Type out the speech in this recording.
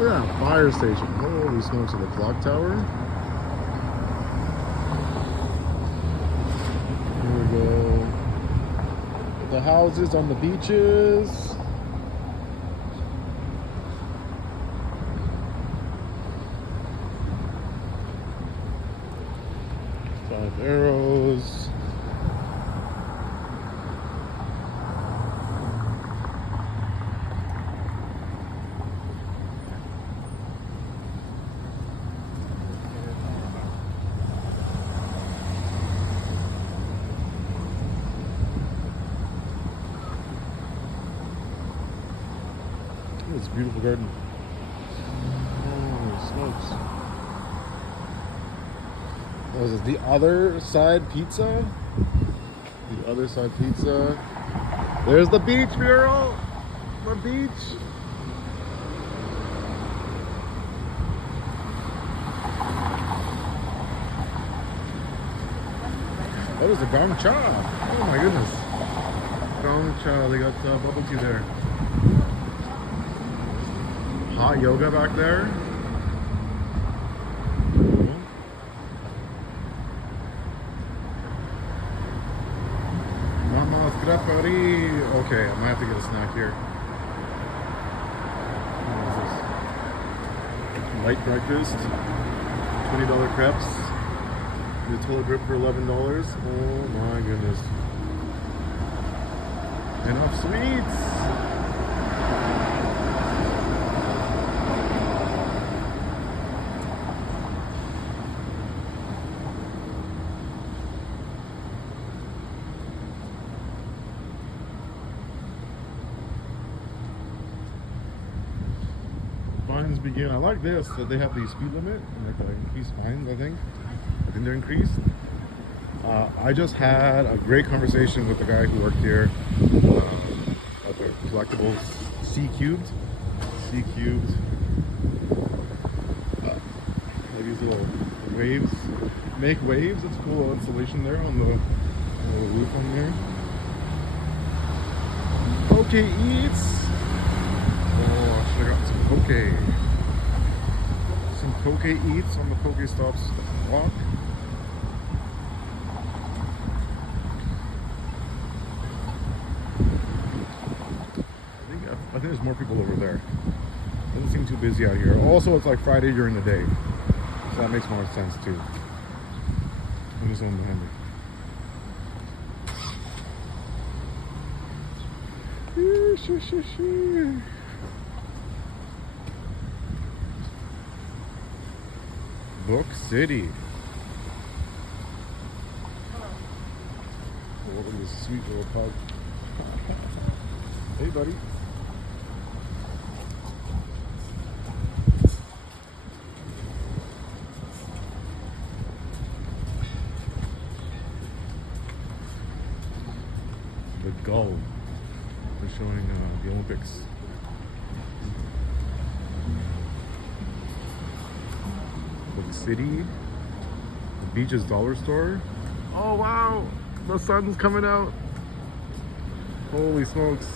Look at that fire station. Holy smokes, of the clock tower. Here we go. The houses on the beaches. Five Arrows. It's a beautiful garden. Oh, smokes. What is this? The Other Side Pizza? The Other Side Pizza. There's the beach mural! The beach! That is a Gong Cha. Oh my goodness. Gong Cha. They got bubble tea there. Hot yoga back there. Cool. Mama's Grapari. Okay, I might have to get a snack here. Light breakfast. $20 crepes. The toilet grip for $11. Oh my goodness. Enough sweets. Fines begin. I like this, that they have the speed limit and they have to increase fines, I think they're increased. I just had a great conversation with the guy who worked here at the collectibles C Cubed. Like these little waves. Make waves. It's cool installation there on the roof on there. Okay, eats. Oh, I should have got some poke. Some poke eats on the Pokestops walk. I think there's more people over there. Doesn't seem too busy out here. Also, it's like Friday during the day, so that makes more sense too. I'm just on behind me. Book City. Oh, look at this sweet little pug. Hey, buddy. The gull. They're showing the Olympics. Book City. The Beaches Dollar Store. Oh wow! The sun's coming out. Holy smokes.